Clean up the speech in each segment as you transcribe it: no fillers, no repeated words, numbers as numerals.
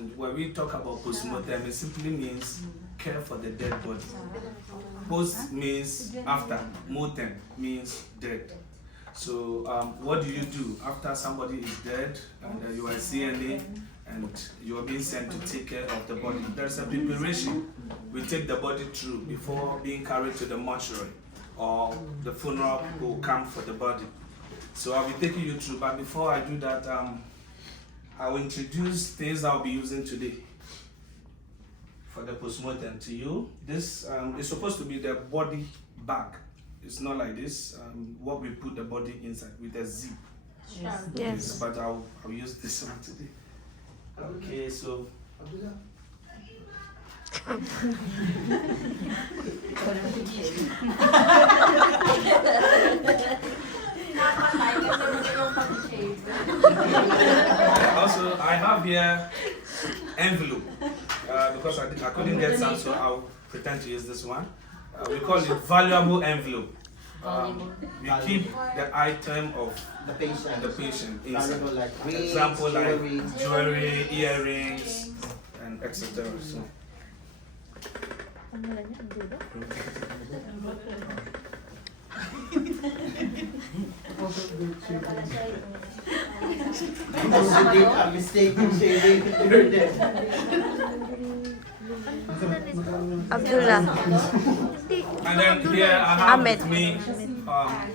And when we talk about post-mortem, it simply means care for the dead body. Post means after, mortem means dead. So what do you do after somebody is dead and you are CNA and you are being sent to take care of the body? There's a preparation we take the body through before being carried to the mortuary, or the funeral will come for the body. So I'll be taking you through, but before I do that, I will introduce things I'll be using today for the postmortem to you. This is supposed to be the body bag. It's not like this, what we put the body inside with a zip. Yes. But I'll use this one today. Okay, so. Also, I have here envelope because I couldn't get some, so I'll pretend to use this one. We call it valuable envelope. We keep the item of the patient inside. Like example like jewelry, earrings, and etc. So. a mistake in shading. You're dead. Abdullah. And then here I have Ahmed. with me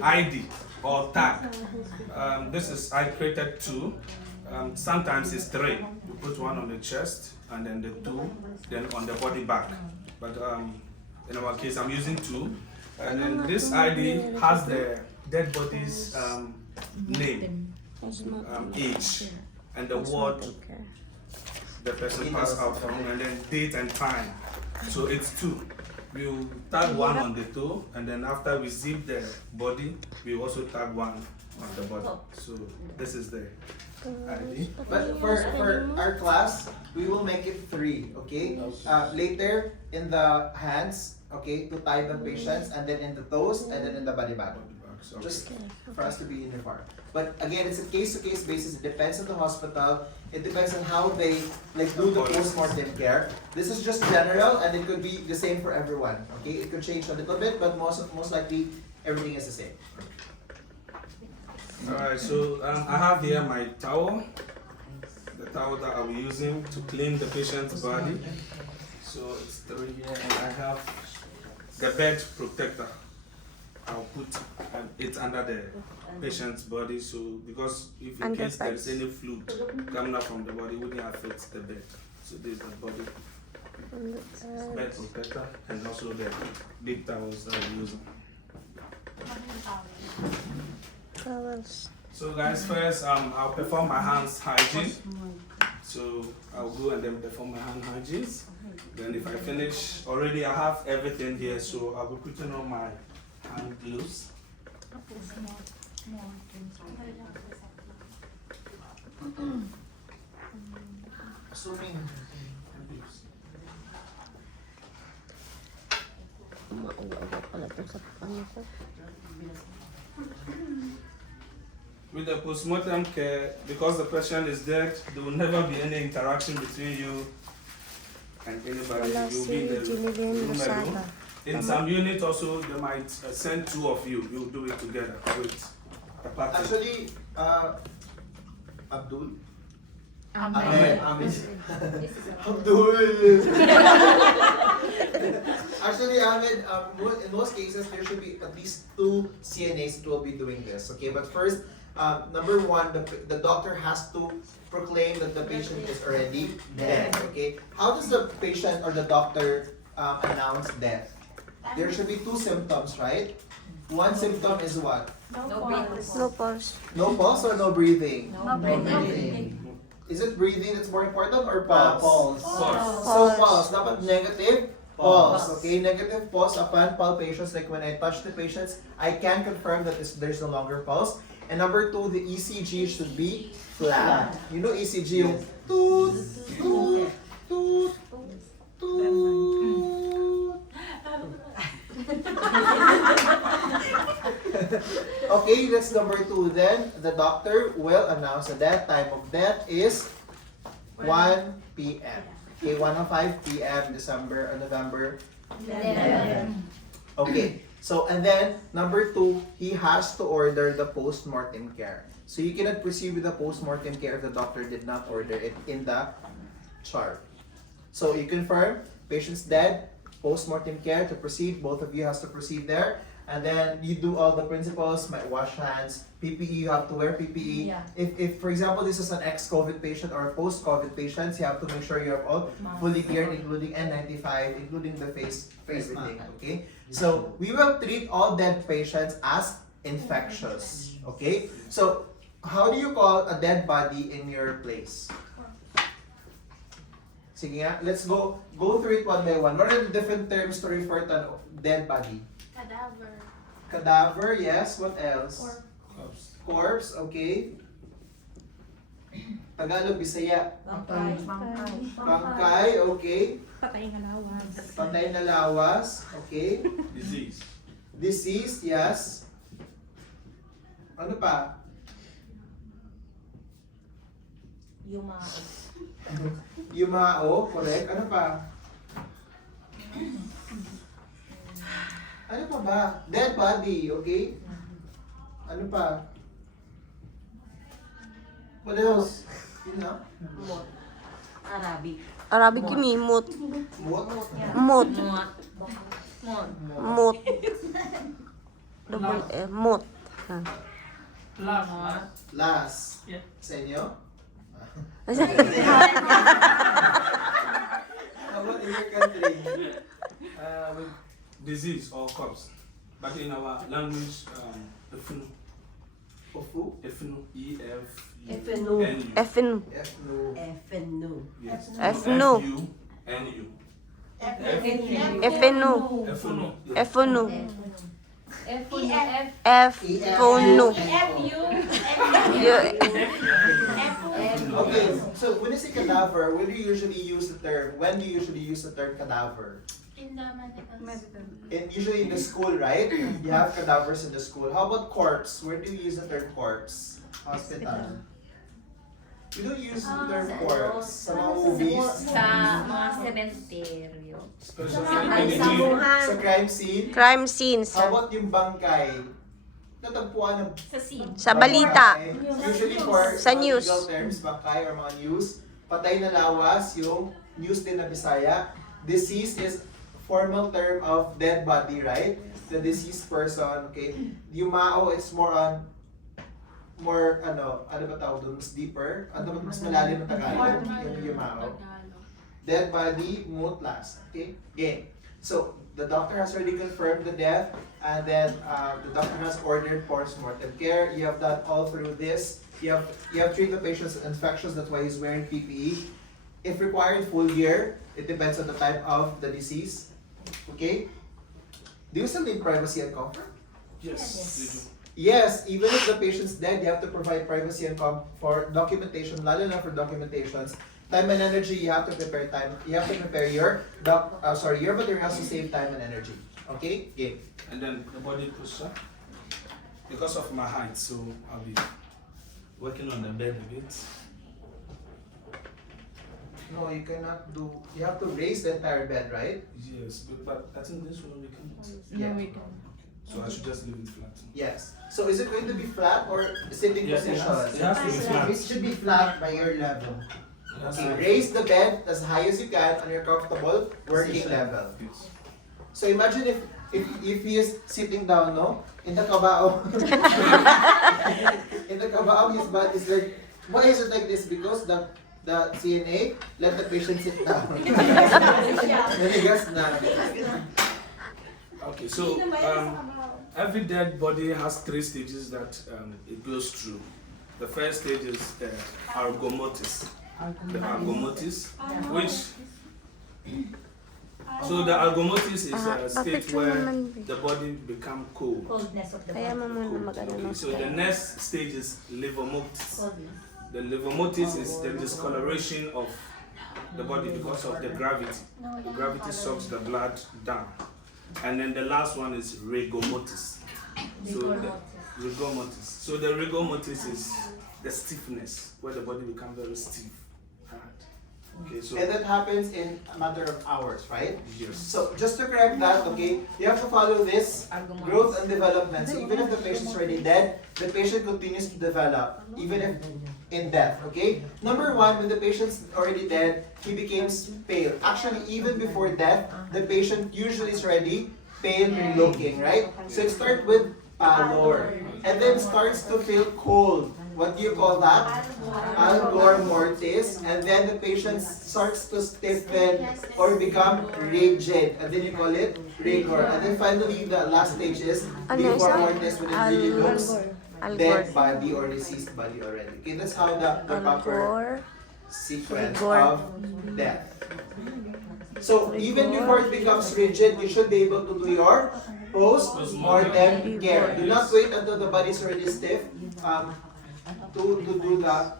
ID or tag. I created two. Sometimes it's three. You put one on the chest and then the two, then on the body back. But in our case, I'm using two. And then this ID has the dead body's name, age, and the ward the person passed out from, and then date and time. So it's two. We'll tag one on the toe, and then after we zip the body, we also tag one on the body. So this is the ID. But for our class, we will make it three, okay? Later in the hands, okay, to tie the patients, and then in the toes, and then in the body bag. Okay. Just for us to be uniform. But again, it's a case-to-case basis. It depends on the hospital. It depends on how they do the post-mortem care. This is just general, and it could be the same for everyone. Okay, it could change a little bit, but most likely everything is the same. Alright, so I have here my towel, the towel that I'll be using to clean the patient's body. So it's three here, and I have the bed protector. I'll put it under the patient's body, so because if in case there is any fluid coming out from the body, it wouldn't affect the bed. So this is the body bed protector, and also the big towels that we're using. So guys, first I'll perform my hands hygiene. So I'll go and then perform my hand hygiene. Then if I finish, already I have everything here, so I'll be putting on my hand gloves. Assuming with the postmortem care, because the patient is dead, there will never be any interaction between you and anybody. You'll be in the room alone. In some units also, they might send two of you. You'll do it together with a partner. actually, Abdul. Ahmed. Abdul. Actually, Ahmed, in most cases, there should be at least two CNAs that will be doing this. Okay, but first, number one, the doctor has to proclaim that the patient is already dead. Okay, how does the patient or the doctor announce death? There should be two symptoms, right? One symptom is what? No pulse. No pulse or no breathing? No breathing. Is it breathing that's more important or pulse? Pulse. So pulse, dapat negative pulse. Okay, negative pulse upon palpations, like when I touch the patients, I can confirm that there's no longer pulse. And number two, the ECG should be flat. You know ECG, yung toot, toot, toot, toot. Okay, that's number two. Then the doctor will announce that time of death is 1 p.m. Okay, 1:05 p.m. November. 11. Okay, so and then number 2, he has to order the post-mortem care. So you cannot proceed with the post-mortem care if the doctor did not order it in the chart. So you confirm, patient's dead, post-mortem care to proceed, both of you has to proceed there. And then you do all the principles, wash hands, PPE, you have to wear PPE. Yeah. If for example, this is an ex-COVID patient or a post-COVID patient, you have to make sure you have all fully geared, including N95, including the face everything, okay? So, we will treat all dead patients as infectious, okay? So, how do you call a dead body in your place? Sige nga, let's go through it one by one. What are the different terms to refer to a dead body? Cadaver. Cadaver, yes. What else? Corpse. Corpse, okay. Tagalog, Bisaya. Bangkay. Bangkay, okay. Patay na lawas. Patay na lawas, okay. Disease. Deceased, yes. Ano pa? Yumao. Yumao, correct. Ano pa? Ano pa ba? Dead body, okay? Ano pa? What else? Yun na? Mot. Arabic. Arabic yun eh, mut. What? Mut. Mot. Mot. Mut. Double E, mut. Ah. Mot. Last. Yeah. Sa inyo? How about in your country? With disease or corpse. But in our language, efunu. Ofu? Efunu. E-F-U-N-U. Efenu. F-no. Efenu. Yes. Efnu. F-U-N-U. Efenu. Efunu. Efenu. F-U-N-U. Efunu. Okay, so when you say cadaver, when do you usually use the term? When do you usually use the term cadaver? In the medical. Usually in the school, right? You have cadavers in the school. How about corpse? Where do you use the term corpse? Hospital. We don't use the term corpse. Sa mga movies. Sa mga sementeryo. Sa crime scene. Crime scenes. How about yung bangkay? Natagpuan ng Sa scene. Sa balita. Usually for Sa news. legal terms, bangkay or mga news. Patay na lawas, yung news din na Bisaya. Deceased is formal term of dead body, right? The deceased person, okay? Yumao, it's more on ano ba tawag doon? Mas deeper? Ano mas malalim na Tagalog? Yung yumao. Dead body, mut last. Okay? Game. So, the doctor has already confirmed the death, and then the doctor has ordered post-mortem care. You have done all through this. You have treated the patient's infections, that's why he's wearing PPE. If required, full gear. It depends on the type of the disease. Okay? Do you still need privacy and comfort? Yes, you do. Yes, even if the patient's dead, you have to provide privacy and for documentation, lalo na for documentations. Time and energy, you have to prepare time. You have to prepare your materials to save time and energy. Okay? Game. And then the body posture. Because of my height, so I'll be working on the bed a bit. No, you cannot do. You have to raise the entire bed, right? Yes, but I think this one we can. Yeah. So I should just leave it flat. Yes. So is it going to be flat or sitting Yes, it position? has to be flat. It should be flat by your level. Yes. Okay, raise the bed as high as you can on your comfortable working level. Yes. So imagine if he is sitting down, no? In the kabao. In the kabao, his body is like, why is it like this? Because the CNA let the patient sit down. Nanigas na. Okay, so every dead body has 3 stages that it goes through. The first stage is the argomotis. The argomotis, which so the argomotis is a state where the body become cold. Coldness of the Kaya mo body. muna mag-ano Okay, ng so the next stage is livermotis. Coldness. The livermotis is the discoloration of the body because of the gravity. The gravity sucks the blood down. And then the last one is rigomotis. So the rigomotis. So the rigomotis is the stiffness, where the body becomes very stiff, hard. Okay, so And that happens in a matter of hours, right? yes. So just to correct that, okay, you have to follow this growth and development. So even if the patient is already dead, the patient continues to develop, even if in death, okay? Number one, when the patient's already dead, he becomes pale. Actually, even before death, the patient usually is already pale looking, right? So it starts with pallor, and then starts to feel cold. What do you call that? Algor mortis, and then the patient starts to stiffen or become rigid, and then you call it rigor. And then finally, the last stage is vigor mortis, when it really looks dead body or deceased body already. Okay, that's how the proper sequence of death. So even before it becomes rigid, you should be able to do your post-mortem care. Do not wait until the body is already stiff to do the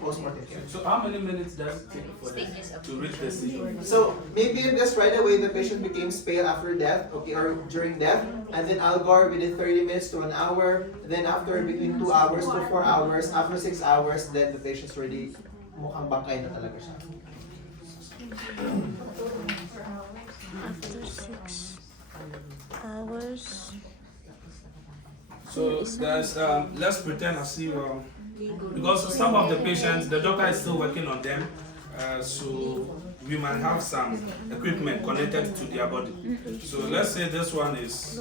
post-mortem care. So how many minutes does it take for them to reach the scene? So maybe in this right away the patient becomes pale after death, okay, or during death, and then algor within 30 minutes to an hour, then after between 2 hours to 4 hours, after 6 hours, then the patient's already mukhang bangkay na talaga siya. After 6 hours. So there's let's pretend as if because some of the patients, the doctor is still working on them, so we might have some equipment connected to their body. So let's say this one is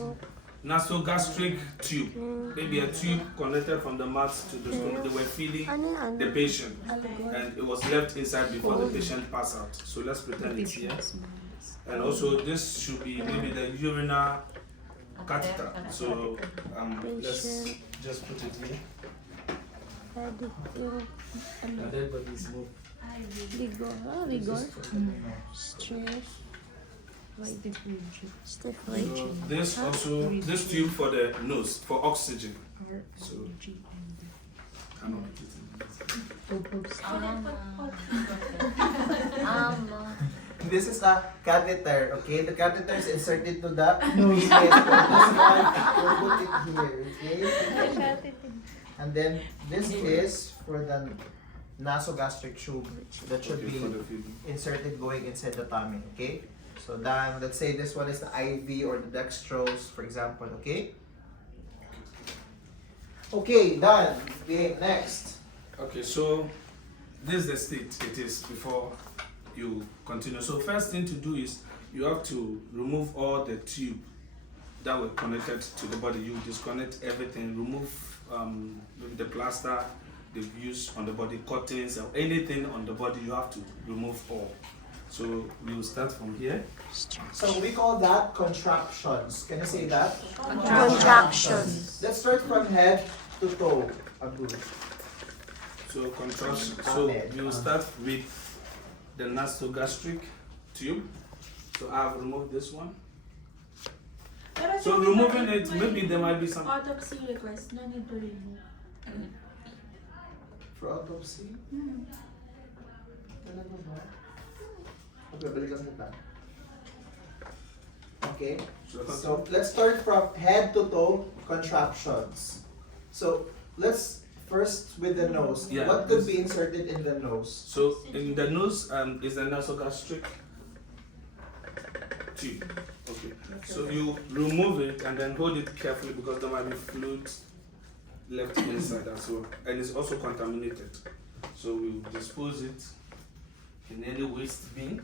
nasogastric tube, maybe a tube connected from the mouth to the stomach. They were feeding the patient, and it was left inside before the patient passed out. So let's pretend it's here. And also this should be maybe the urinary catheter. So let's just put it here. And then but it's more. Vigor. Stress. Stiff weight. So this also, this tube for the nose, for oxygen. So cannot put it in. This is a catheter, okay? The catheter is inserted to the penis. This one, we'll put it here, okay? And then this is for the nasogastric tube that should be inserted going inside the tummy, okay? So then, let's say this one is the IV or the dextrose, for example, okay? Okay, done. Okay, next. Okay, so this is the state it is before you continue. So first thing to do is you have to remove all the tube that were connected to the body. You disconnect everything, remove maybe the plaster they've used on the body, cottons or anything on the body. You have to remove all. So we will start from here. So we call that contractions. Can you say that? Contractions. Let's start from head to toe. Abu. So contraction. So we will start with the nasogastric tube. So I have removed this one. So removing it, maybe there might be some. Autopsy request, no need to remove. For autopsy? Talaga ba? Okay, balikan kita. Okay, so let's start from head to toe contractions. So let's first with the nose. Yeah. What could be inserted in the nose? So in the nose is the nasogastric tube. Okay. So you remove it and then hold it carefully because there might be fluid left inside as well, and it's also contaminated. So we'll dispose it in any waste bin.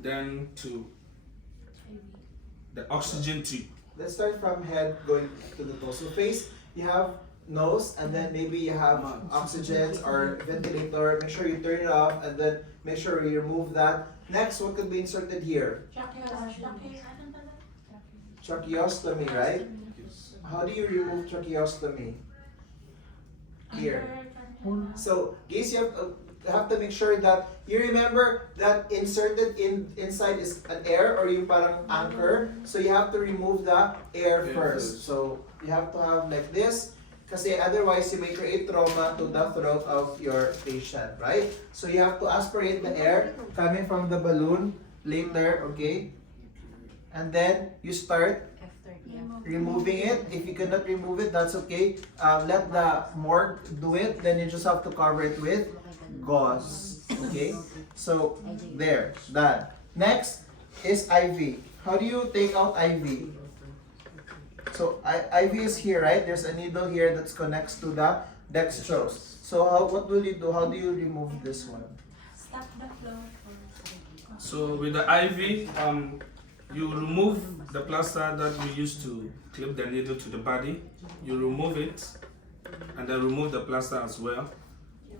Then to the oxygen tube. Let's start from head going to the toe. So face, you have nose, and then maybe you have oxygen or ventilator. Make sure you turn it off, and then make sure you remove that. Next, what could be inserted here? Tracheostomy, right? How do you remove tracheostomy? Here. So, guys, you have to make sure that you remember that inserted inside is an air or yung parang anchor. So you have to remove the air first. So you have to have like this. Kasi otherwise you may create trauma to the throat of your patient, right? So you have to aspirate the air coming from the balloon later, okay? And then you start removing it. If you cannot remove it, that's okay. Let the morgue do it. Then you just have to cover it with gauze. Okay? So, there. Done. Next is IV. How do you take out IV? So, IV is here, right? There's a needle here that connects to the dextrose. So, what will you do? How do you remove this one? Stop the flow. So with the IV, you remove the plaster that we used to clip the needle to the body. You remove it, and then remove the plaster as well,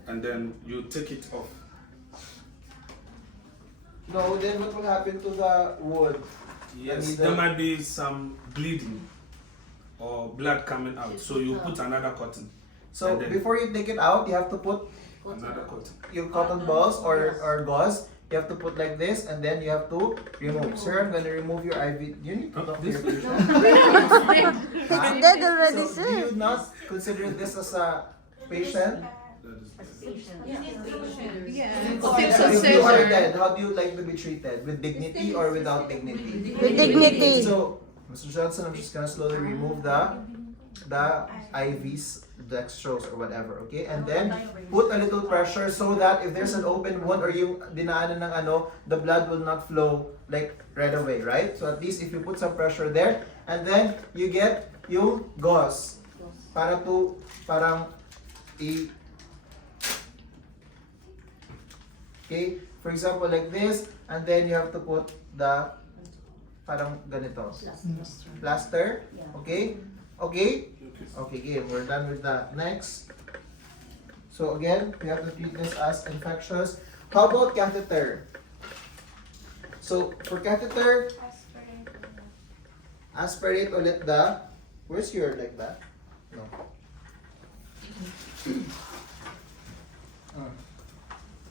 and then you take it off. No, then what will happen to the wound? Yes, there might be some bleeding or blood coming out. So you put another cotton. So And then- before you take it out, you have to put Another cotton. your cotton balls or gauze. You have to put like this, and then you have to remove. Sir, I'm gonna remove your IV. You need to talk to your patient. It's dead already, So do sir. you not consider this as a patient? If you are dead, how do you like to be treated? With dignity or without dignity? With dignity. So, Mr. Johnson, I'm just gonna slowly remove the IVs, dextrose or whatever, okay? And then put a little pressure so that if there's an open wound or yung dinaanan ng ano, the blood will not flow like right away, right? So at least if you put some pressure there, and then you get yung gauze parang okay? For example, like this, and then you have to put the parang ganito. Plaster, okay? Okay? Okay, game. We're done with that. Next. So again, we have to treat this as infectious. How about catheter? So for catheter, aspirate ulit the, where's your like that? No.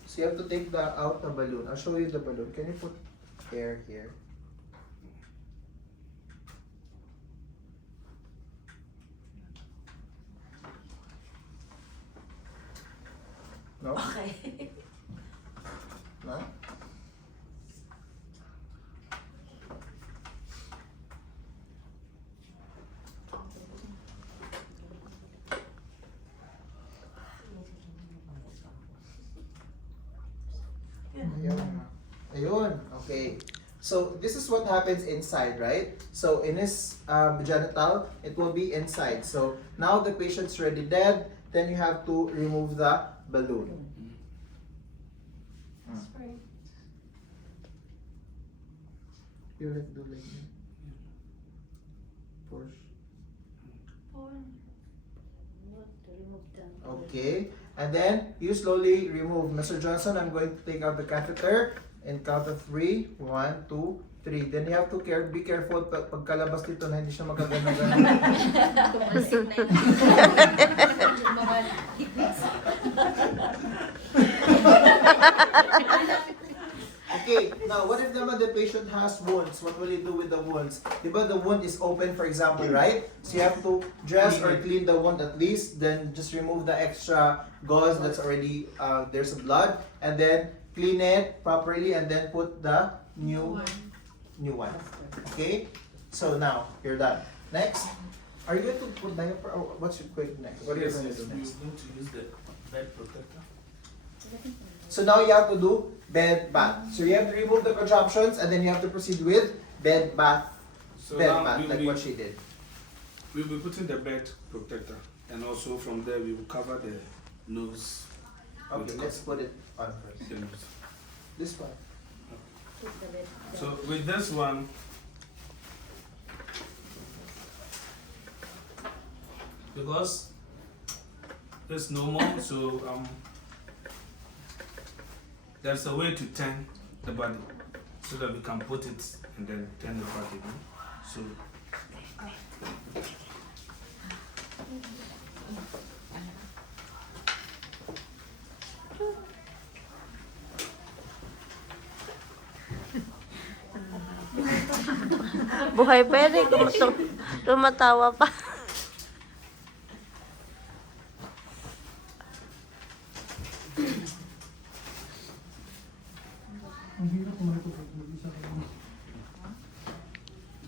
So you have to take out the balloon. I'll show you the balloon. Can you put air here? No? Okay. No? Ayun. Okay. So, this is what happens inside, right? So, in his genital, it will be inside. So, now the patient's already dead. Then you have to remove the balloon. You like do like that? Push. Okay. And then, you slowly remove. Mr. Johnson, I'm going to take out the catheter and count of 3. 1, 2, 3. Then you have to be careful pagkalabas dito na hindi siya magagana-gana. Okay, now what if naman the patient has wounds? What will you do with the wounds? Diba the wound is open, for example, right? So you have to dress or clean the wound at least, then just remove the extra gauze that's already, there's a blood, and then clean it properly, and then put the new one. Okay? So now, you're done. Next, are you going to put diaper, or what's your quick next? What are you going to do next? We're going to use the bed protector. So now you have to do bed bath. So you have to remove the contraptions and then you have to proceed with bed bath. So Bed now bath, we'll like be, what she did. we'll be putting the bed protector, and also from there we will cover the nose. Okay, with let's cotton. put it on first. The nose. This one. So with this one, because it's normal, so there's a way to turn the body so that we can put it and then turn it back again. So Buhay pa yan eh. Tumatawa pa.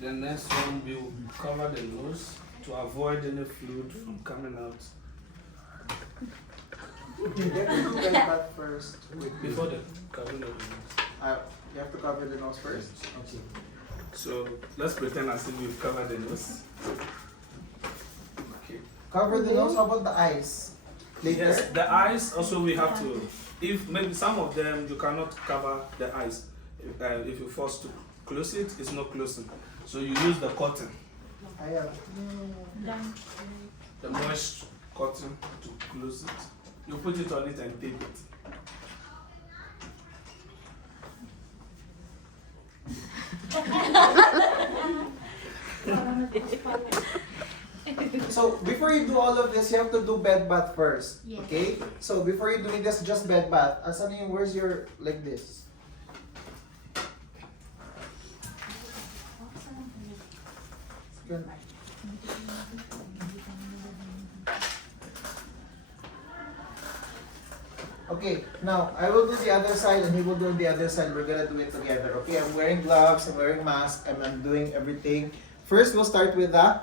then next one, we will cover the nose to avoid any fluid from coming out. You have to do bed bath first. Before the covering of the nose. You have to cover the nose first? Okay. So let's pretend as if we've covered the nose. Okay. Cover the nose, how about the eyes? Later? Yes, the eyes also we have to, if maybe some of them you cannot cover the eyes. If you're forced to close it, it's not closing. So you use the cotton, the moist cotton to close it. You put it on it and tape it. So before you do all of this, you have to do bed bath first. Yes. Okay? So before you doing this, just bed bath. Asan yung, where's your, like this? Good. Okay, now I will do the other side and he will do the other side. We're gonna do it together. Okay, I'm wearing gloves, I'm wearing mask, and I'm doing everything. First, we'll start with the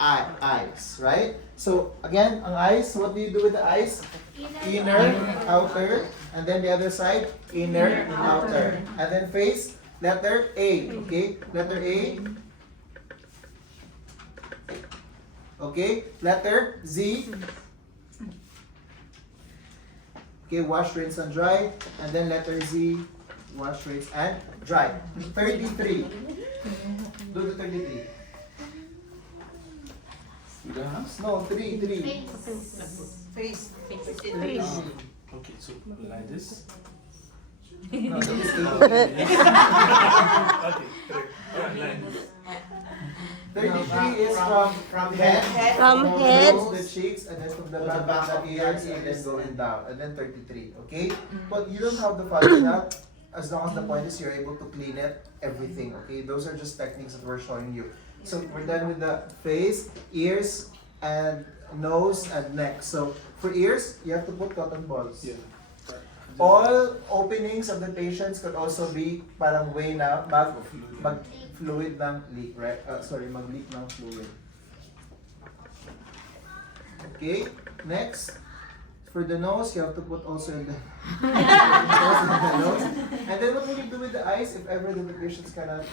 eyes, right? So again, ang eyes, what do you do with the eyes? Inner, outer, and then the other side, inner, outer. And then face, letter A, okay? Letter A. Okay, letter Z. Okay, wash, rinse, and dry. And then letter Z, wash, rinse, and dry. 33. Do the 33. With the hands? No, 3. Face. Okay, so like this. No, that is 8. Okay, correct. Alright, like this. 33 is from head. From the head. nose, the cheeks, and then from the back of the ears, and then going down. And then 33, okay? But you don't have to follow that. As long as the point is you're able to clean it, everything, okay? Those are just techniques that we're showing you. So we're done with the face, ears, and nose, and neck. So for ears, you have to put cotton balls. Yeah. All openings of the patients could also be parang way na mag-fluid ng leak, right? Mag-leak ng fluid. Okay, next. For the nose, you have to put also in the, nose. And then what will you do with the eyes if ever the patients cannot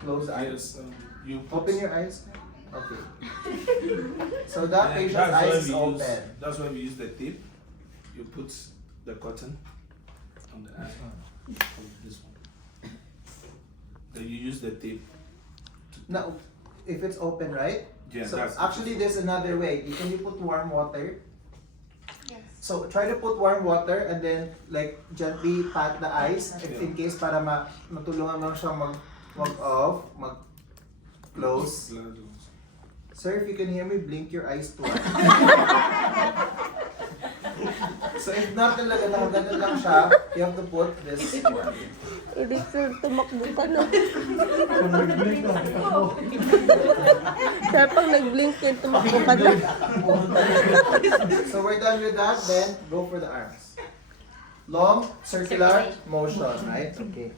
close the eyes? Yes, you put, Open your eyes. Okay. So that and patient's that's why eyes is we open. use, that's why we use the tape. You put the cotton on the eye. On this one. Then you use the tape. Now, if it's open, right? Yeah, So that's actually, there's another way. You can put warm water. Yes. So try to put warm water and then like gently pat the eyes if in case para matulungan mo siya mag-off, mag-close. Sir, if you can hear me, blink your eyes twice. So if not talaga, nakaganon lang siya, you have to put this one. Ibig sir, tumakbo ka na. Kung nag-blink na ako. Sir, pag nag-blink yun, tumakbo ka na. So we're done with that, then go for the arms. Long circular motion, right? Okay.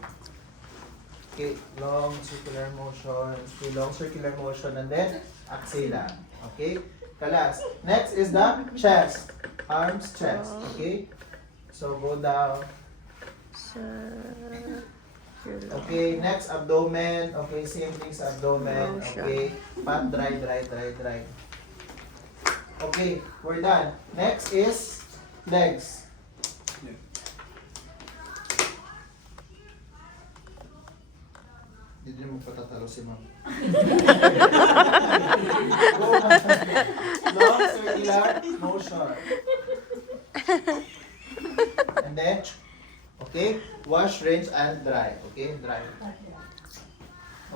Okay, long circular motion. Okay, long circular motion and then axilla. Okay? Kalas. Next is the chest. Arms, chest. Okay? So go down. Okay, next abdomen. Okay, same thing sa abdomen. Okay. Pat, dry. Okay, we're done. Next is legs. Yeah. Hindi mo patatalo si ma'am. Long circular motion. And then, okay, wash, rinse, and dry. Okay, dry.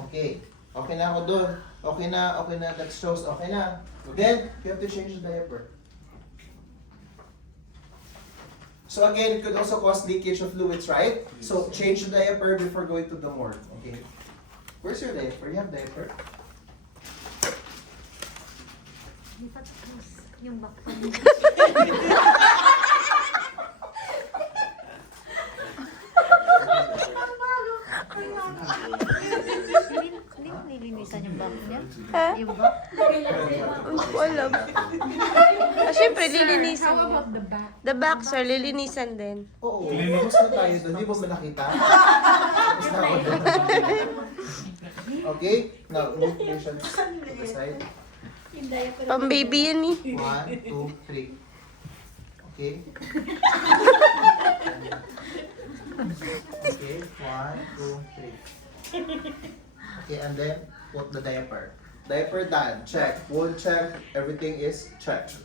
Okay. Okay na ako dun. Okay na, dextrose, okay na. Then, you have to change the diaper. So again, it could also cause leakage of fluids, right? So change the diaper before going to the morgue. Okay. Where's your diaper? You have diaper? Yung back pa Hindi mo nilinisan yung The back, sir, lilinisan din. Oo, Clinic. tapos na tayo doon. Di mo ba nakita? Tapos na ako doon. Okay, now move patients to the side. Pang baby yan eh. 1, 2, 3. Okay. Okay, 1, 2, 3. Okay, and then put the diaper. Diaper done. Check. Wound check. Everything is checked.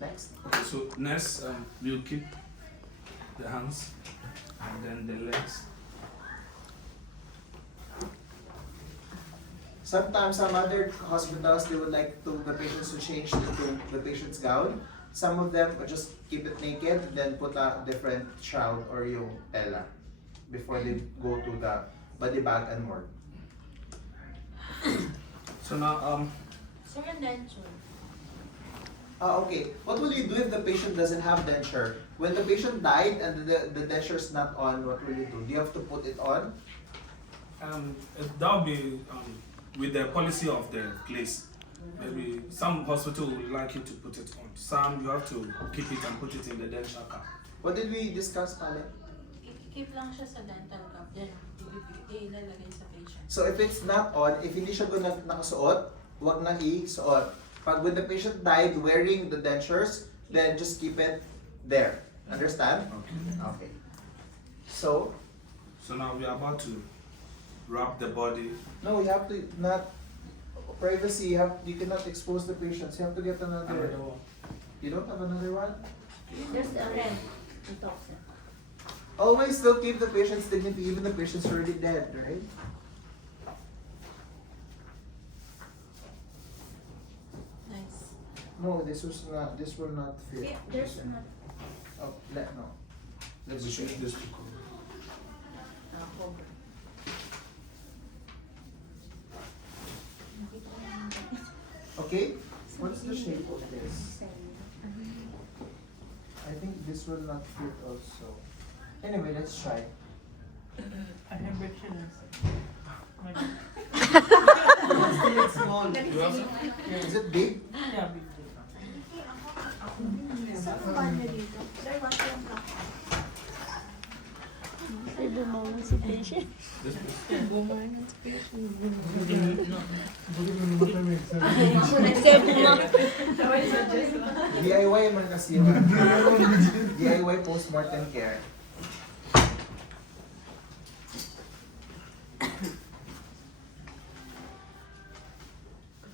Next. Okay, so next, we'll keep the hands and then the legs. Sometimes some other hospitals they would like the patients to change into the patient's gown. Some of them would just keep it naked and then put a different shroud or yung tela before they go to the body bag and morgue. So now, Sir, denture. Okay. What will you do if the patient doesn't have denture? When the patient died and the denture is not on, what will you do? Do you have to put it on? that will be with the policy of the place. Maybe some hospital would like you to put it on. Some you have to keep it and put it in the dental cap. What did we discuss, Pale? Keep lang siya sa dental cap. Then, ilalagay sa patient. So if it's not on, if hindi siya nakasuot, wag na isuot. Pag when the patient died wearing the dentures, then just keep it there. Understand? Okay. So, So now we are about to wrap the body. no, you have to not privacy. You cannot expose the patients. You have to get another. You don't have another one? There's the red. Always still keep the patient's dignity, even the patient's already dead, right? Nice. No, this will not fit. There's not. Oh, no. Let's We see. should this to cover. Okay, what's the shape of this? I think this will not fit also. Anyway, let's try. I have rich It's small. Is it big? Yeah, big. Ay, bumangon si patient. This place. Nag-save mo. DIY man kasi yun. DIY post-mortem care.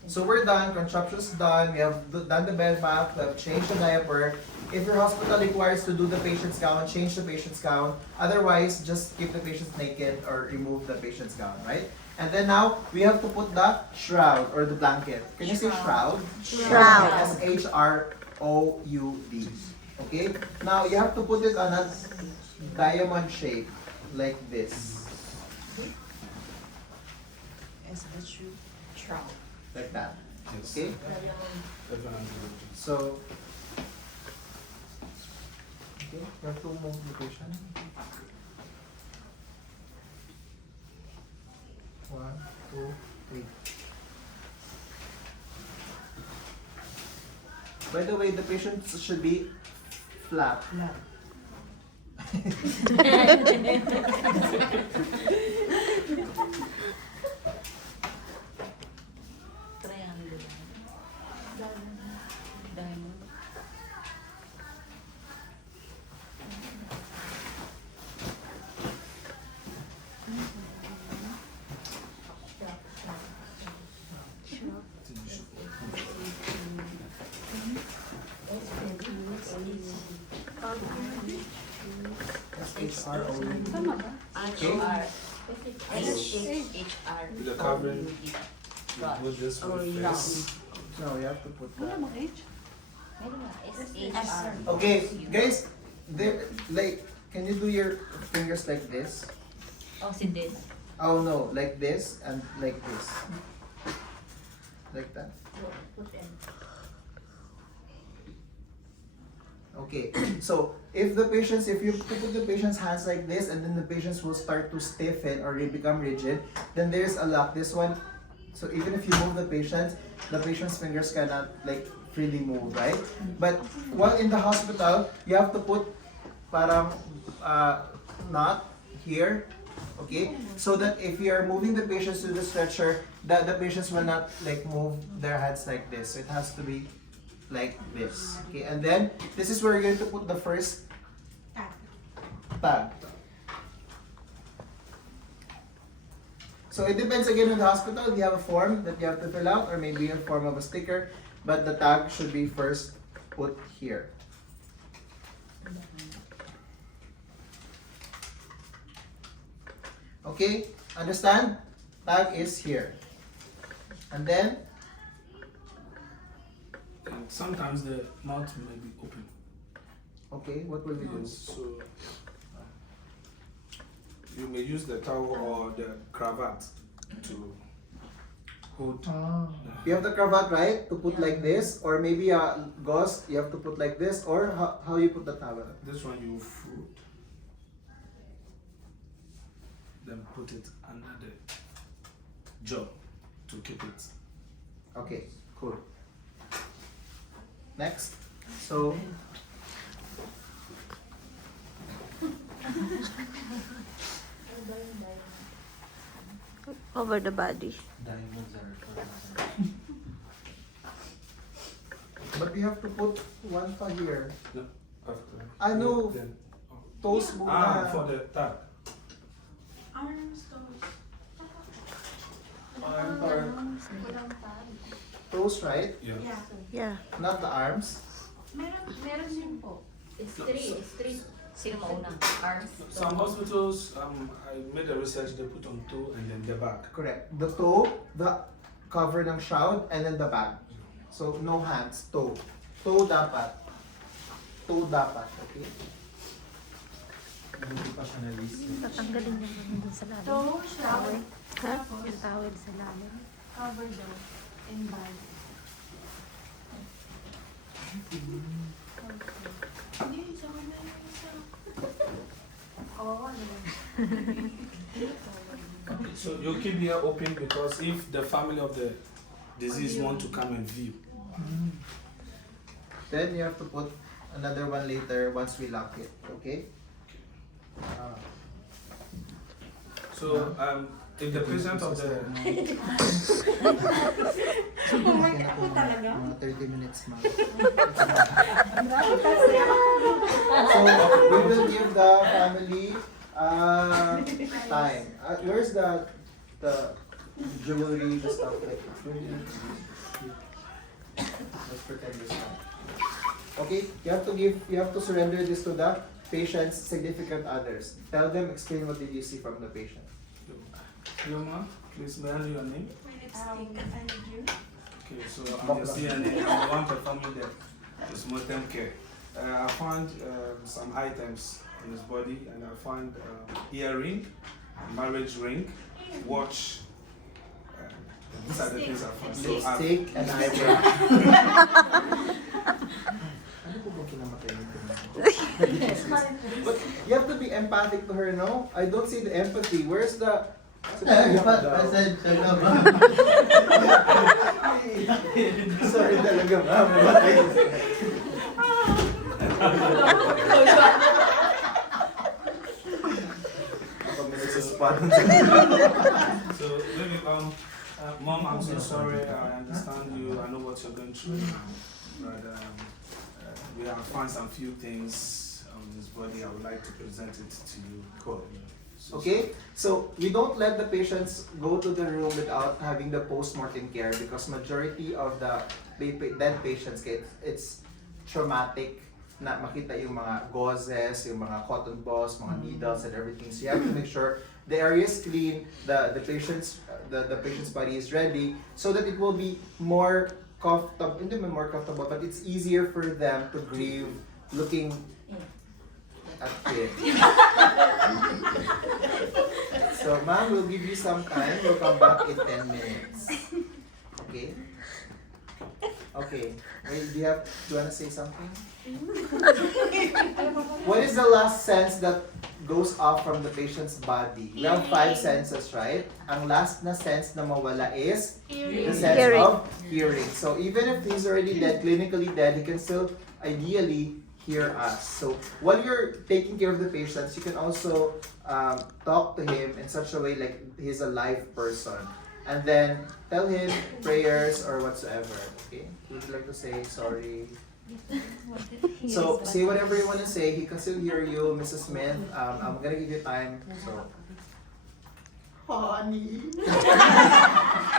So we're done, contraption's done, we have done the bed bath, we have changed the diaper. If your hospital requires to do the patient's gown, change the patient's gown. Otherwise, just keep the patient naked or remove the patient's gown, right? And then now, we have to put the shroud or the blanket. Can you say shroud? Shroud. S-H-R-O-U-D. Okay? Now, you have to put it on a diamond shape, like this. Like that. Yes. Okay? Everyone has to do it. So, okay, you have to move the patient. 1, 2, 3. By the way, the patient should be flat. Triangle. Diamond. S-H-R-O-U-D. SHR. With the covering, you put this with the face. No, you have to put that. SHR. Okay, guys, there, like, can you do your fingers like this? Oh, si this. Oh no, like this and like this. Like that. Put in. Okay, so if you put the patient's hands like this and then the patients will start to stiffen or they become rigid, then there's a lock. This one, so even if you move the patient's fingers cannot like freely move, right? But while in the hospital, you have to put parang knot here, okay? So that if you are moving the patients to the stretcher, the patients will not like move their hands like this. So it has to be like this, okay? And then this is where you're going to put the first tag. So it depends again on the hospital. You have a form that you have to fill out or maybe a form of a sticker, but the tag should be first put here. Okay, understand? Tag is here. And then, And sometimes the mouth may be open. okay, what will we do? So you may use the towel or the cravat to hold. You have the cravat, right? To put like this, or maybe a gauze, you have to put like this, or how you put the towel? This one you fold, then put it under the jaw to keep it. Okay, cool. Next. So, Over the body. but you have to put one pa here. No, after. I know. Then, Toes muna. for the tag. Arms, toes. Walang toes, right? Yeah. Yeah. Yeah. Not the arms. Meron din po. It's three. Sino mauna? Arms? Some hospitals, I made a research, they put on toe and then the back. Correct. The toe, the cover ng shroud, and then the bag. So, no hands, toe. Toe dapat. Toe dapat, okay? Tatanggalin niya naman dun sa lalim. Toe, shroud, Ha? Yung tawid sa lalim. cover daw, and bag. Hindi, sa kanya yung isa. Oo, ano lang. So you keep here open because if the family of the disease want to come and view. Then you have to put another one later once we lock it, okay? So if the patient of the Ako talaga? Mga 30 minutes ma. So, we will give the family time. Where's the jewelry, the stuff like let's pretend this time. Okay, you have to surrender this to the patient's significant others. Tell them, explain what did you see from the patient. Yoma, please may I know your name? My lipstick, Okay, so I'm the CNA. I'm the one performing the Mortem care. I found some items in his body, and I found earring, marriage ring, watch. These are the things I found. So Lipstick and eyebrow. Ano po bang kinamatay nito? But you have to be empathic to her, no? I don't see the empathy. Where's the... Sorry talaga, ma'am. So maybe Mom, I'm so sorry. I understand you. I know what you're going through, but we have found some few things on his body. I would like to present it to you. Cool. So, Okay, so we don't let the patients go to the room without having the post-mortem care because majority of the dead patients it's traumatic na makita yung mga gauzes, yung mga cotton balls, mga needles and everything. So you have to make sure the area is clean, the patient's body is ready so that it will be more comfortable, hindi man more comfortable, but it's easier for them to grieve looking at it. So, ma'am, we'll give you some time. We'll come back in 10 minutes. Okay? Okay. Wait, do you want to say something? What is the last sense that goes off from the patient's body. We have 5 senses, right? Ang last na sense na mawala is the sense Hearing. of hearing. So even if he's already dead, clinically dead, he can still ideally hear us. So while you're taking care of the patients, you can also talk to him in such a way like he's a live person. And then tell him prayers or whatsoever. Okay? Would you like to say sorry? So say whatever you want to say. He can still hear you, Mrs. Smith. I'm gonna give you time. So, honey,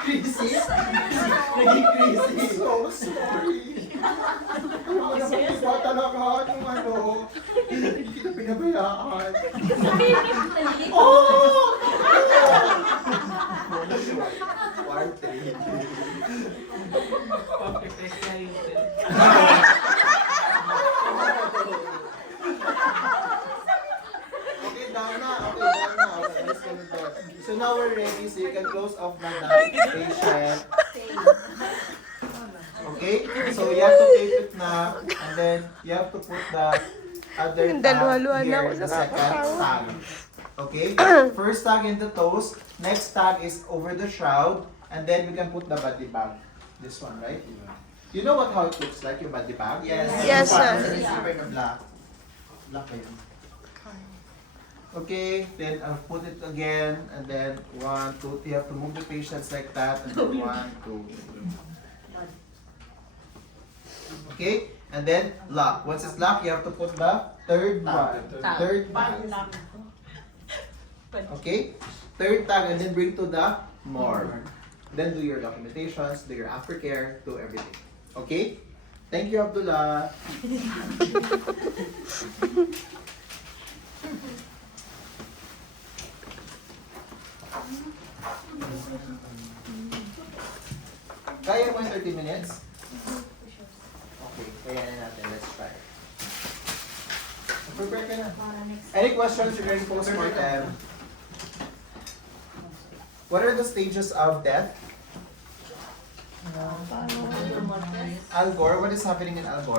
Chrissy, naging Chrissy. So sorry. Alam mo naman iba talaga yung ano. Hindi kita pinabayaan. Oh! Part 3. Okay, down na. Okay, let's go with that. So now we're ready, so you can close off na patient. Okay? So you have to tape it na, and then you have to put the other Yung tag dalawa-luwa na ako here, the second tag. Okay? First tag in the toes, next tag is over the shroud, and then we can put the body bag. This one, right? You know how it looks like, yung body bag? Yes. Yes, sir. Super na black. Black ba yun? Okay, then I'll put it again, and then 1, 2, you have to move the patients like that, and then 1, 2. Okay, and then lock. Once it's locked, you have to put the third tag. Third tag. Okay, third tag, and then bring to the morgue. Then do your documentations, do your aftercare, do everything. Okay? Thank you, Abdullah. Kaya mo yung 30 minutes? Okay, kaya na natin. Let's try. Prepare ka na. Any questions regarding post-mortem? What are the stages of death? Al Gore, what is happening in Al Gore?